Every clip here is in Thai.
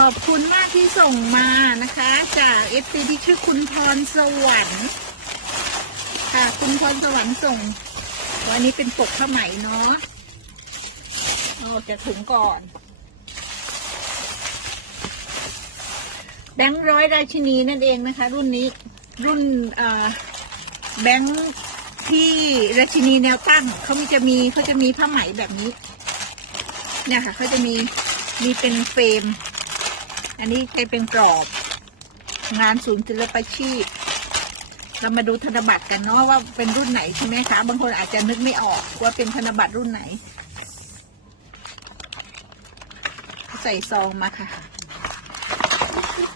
ขอบคุณมากที่ส่งมานะคะ จากเอฟซีที่ชื่อคุณพรสวรรค์ค่ะคุณพรสวรรค์ส่งวันนี้เป็นปกผ้าไหมเนาะออกจากถุงก่อน แบงค์ร้อยราชินีนั่นเองนะคะ รุ่นนี้รุ่นแบงค์ที่ราชินีแนวตั้งเขามีจะมีเขาจะมีผ้าไหมแบบนี้เนี่ยค่ะเขาจะมีมีเป็นเฟรม อันนี้จะเป็นกรอบ งานศูนย์ศิลปาชีพ เรามาดูธนบัตรกันเนาะว่าเป็นรุ่นไหนใช่ไหมคะ บางคนอาจจะนึกไม่ออกว่าเป็นธนบัตรรุ่นไหน ใส่ซองมาค่ะ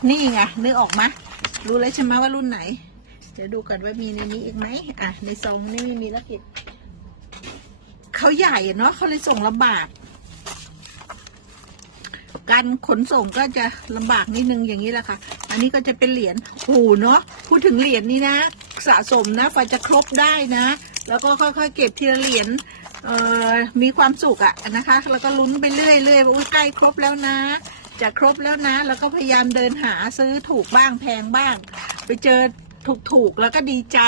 นี่ไงนึกออกมะรู้แล้วใช่ไหมว่ารุ่นไหน เดี๋ยวดูก่อนว่ามีในนี้อีกไหมอะในซองนี่ไม่มีแล้วกิจเขาใหญ่เนาะเขาเลยส่งลำบาก การขนส่งก็จะลำบากนิดนึงอย่างนี้แหละค่ะ อันนี้ก็จะเป็นเหรียญโอ้เนาะพูดถึงเหรียญนี้นะ สะสมนะฝ่าจะครบได้นะ แล้วก็ค่อยๆเก็บทีละเหรียญเออมีความสุขอะนะคะ แล้วก็ลุ้นไปเรื่อยๆว่าอุ๊ยใกล้ครบแล้วนะ จะครบแล้วนะ แล้วก็พยายามเดินหาซื้อถูกบ้างแพงบ้าง ไปเจอถูกๆแล้วก็ดีใจ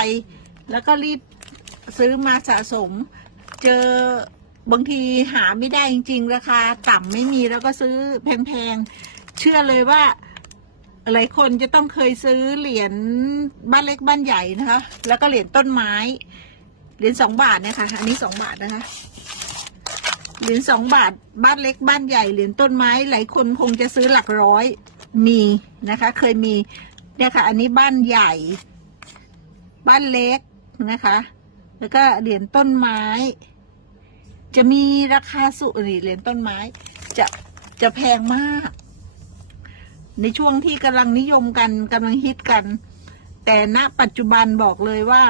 แล้วก็รีบซื้อมาสะสม เจอ บางทีหาไม่ได้จริง ๆ ราคาต่ำไม่มีแล้วก็ซื้อแพงๆ เชื่อเลยว่าหลายคนจะต้องเคยซื้อเหรียญบ้านเล็กบ้านใหญ่นะคะ แล้วก็เหรียญต้นไม้ เหรียญสองบาทนะคะ อันนี้สองบาทนะคะ เหรียญสองบาท บ้านเล็กบ้านใหญ่ เหรียญต้นไม้ หลายคนคงจะซื้อหลักร้อยมีนะคะ เคยมีเนี่ยค่ะ อันนี้บ้านใหญ่ บ้านเล็กนะคะ แล้วก็เหรียญต้นไม้ จะมีราคาสูงนี่เหรียญต้นไม้ จะจะแพงมาก ในช่วงที่กำลังนิยมกันกำลังฮิตกัน แต่ณปัจจุบันบอกเลยว่า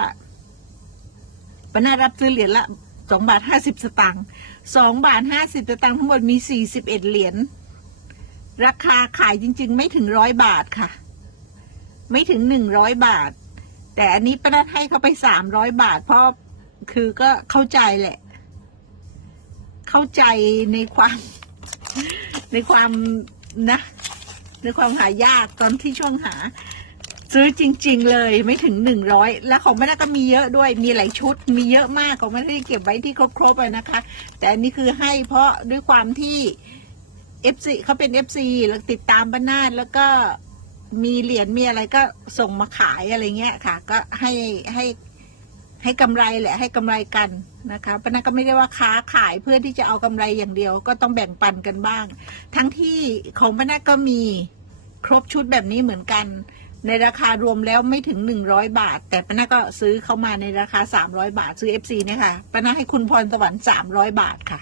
ปน่ารับซื้อเหรียญละสองบาทห้าสิบสตางค์สองบาทห้าสิบสตางค์ทั้งหมดมีสี่สิบเอ็ดเหรียญราคาขายจริง ๆ ไม่ถึงร้อยบาทค่ะ ไม่ถึงหนึ่งร้อยบาท แต่อันนี้ป้านัทให้เขาไปสามร้อยบาท เพราะคือก็เข้าใจแหละ เข้าใจในความในความนะ ในความหายากตอนที่ช่วงหา ซื้อจริง ๆ เลยไม่ถึงหนึ่งร้อยแล้วของแม่นาก็มีเยอะด้วยมีหลายชุด มีเยอะมากของแม่นาที่เก็บไว้ที่ครบๆเลยนะคะ แต่อันนี้คือให้เพราะด้วยความที่ FC เขาเป็น FC แล้วติดตามบ้านนาดแล้วก็มีเหรียญมีอะไรก็ส่งมาขายอะไรเงี้ยค่ะ ก็ให้ให้ให้กำไรแหละให้กำไรกัน นะคะป้าน้าก็ไม่ได้ว่าค้าขายเพื่อที่จะเอากำไรอย่างเดียว ก็ต้องแบ่งปันกันบ้าง ทั้งที่ของป้านาก็มีครบชุดแบบนี้เหมือนกัน ในราคารวมแล้วไม่ถึงหนึ่งร้อยบาท แต่ป้านาก็ซื้อเข้ามาในราคาสามร้อยบาท ซื้อ FC เนี่ยค่ะป้านาให้คุณพรสวรรค์สามร้อยบาทค่ะ